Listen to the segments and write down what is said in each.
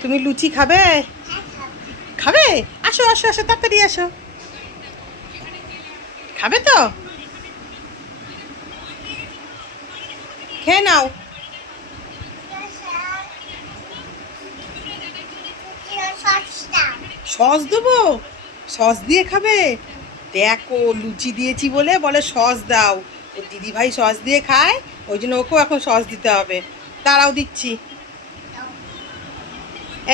তুমি লুচি খাবে? খাবে? আসো আসো আসো, তাড়াতাড়ি আসো। খাবে তো? খেয়ে নাও। সস দেবো? সস দিয়ে খাবে? দেখো লুচি দিয়েছি বলে বলে সস দাও। ওর দিদিভাই সস দিয়ে খায়, ওই জন্য ওকেও এখন সস দিতে হবে। তারাও দিচ্ছি।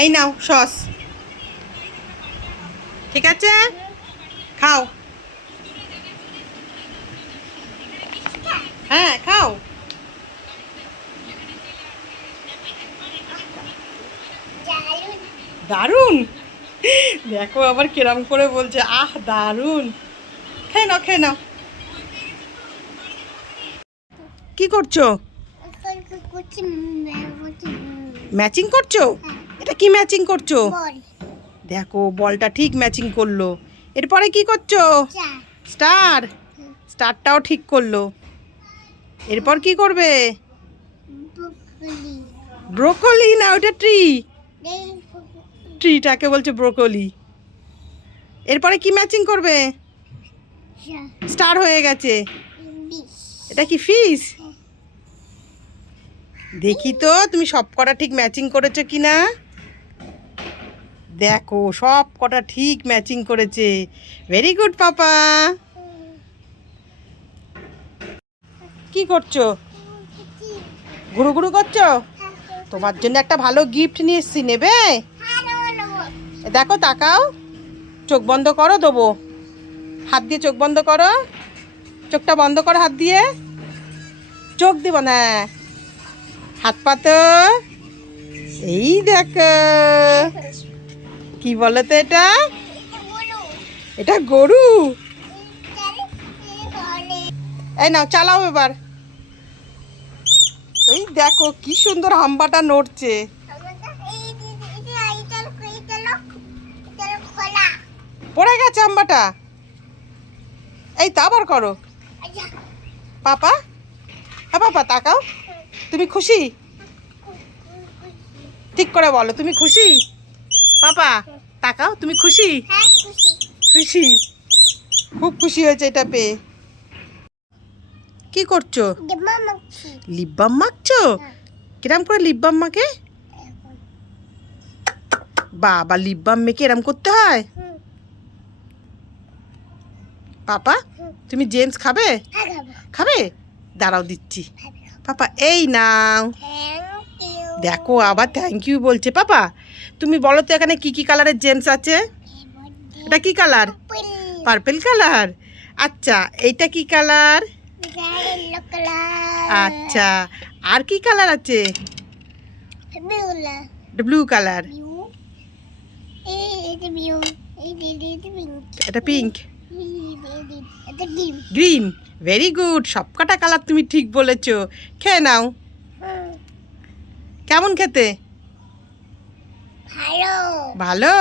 এই নাও সস। ঠিক আছে, খাও। হ্যাঁ খাও। দারুণ। দেখো আবার কিরম করে বলছে, আহ দারুণ। খেয়ে নাও খেয়ে নাও। কি করছো? ম্যাচিং করছো? এটা কি ম্যাচিং করছো? দেখো বলটা ঠিক ম্যাচিং করলো। এরপরে কি করছো? স্টার। স্টারটাও ঠিক করলো। এরপর কি করবে? ব্রোকলি না, ওটা ট্রি। ট্রিটাকে বলছে ব্রোকলি। এরপরে কি ম্যাচিং করবে? স্টার হয়ে গেছে। এটা কি ফিশ? দেখি তো তুমি সব কটা ঠিক ম্যাচিং করেছো কিনা। দেখো সব কটা ঠিক ম্যাচিং করেছে। ভেরি গুড পাপা। কি করছো? ঘুরু ঘুরু করছো? তোমার জন্য একটা ভালো গিফট নিয়ে এসছি, নেবে? দেখো তাকাও। চোখ বন্ধ করো, দেবো। হাত দিয়ে চোখ বন্ধ করো। চোখটা বন্ধ করো হাত দিয়ে। চোখ দিব না, হাত পাতো। এই দেখো। কি বলো তো এটা? এটা গরু। এই নাও চালাও এবার। এই দেখো কি সুন্দর হাম্বাটা নড়ছে। পড়ে গেছে হাম্বাটা। এই তো আবার করো। পাপা, হ্যাঁ পাপা তাকাও। তুমি খুশি? ঠিক করে বলো, তুমি খুশি? পাপা তাকাও, তুমি খুশি? খুশি, খুব খুশি হয়েছে এটা পেয়ে। কি করছো? Lip balm মাখছো? কিরম করে লিপ বাম মাখে? বাবা, লিপ বাম মেখে এরম করতে হয়? পাপা তুমি জেমস খাবে? খাবে? দাঁড়াও দিচ্ছি। পাপা এই নাও। দেখো আবার থ্যাংক ইউ বলছে। পাপা তুমি বলো তো এখানে কি কি কালারের জেমস আছে? এটা কি কালার? Purple colour. আচ্ছা এইটা কি কালার? আচ্ছা আর কি কালার আছে? Blue colour. এটা পিঙ্ক। গ্রিন। ভেরি গুড, সবকটা কালার তুমি ঠিক বলেছো। খেয়ে নাও। কেমন খেতে? ভালো। ভালো।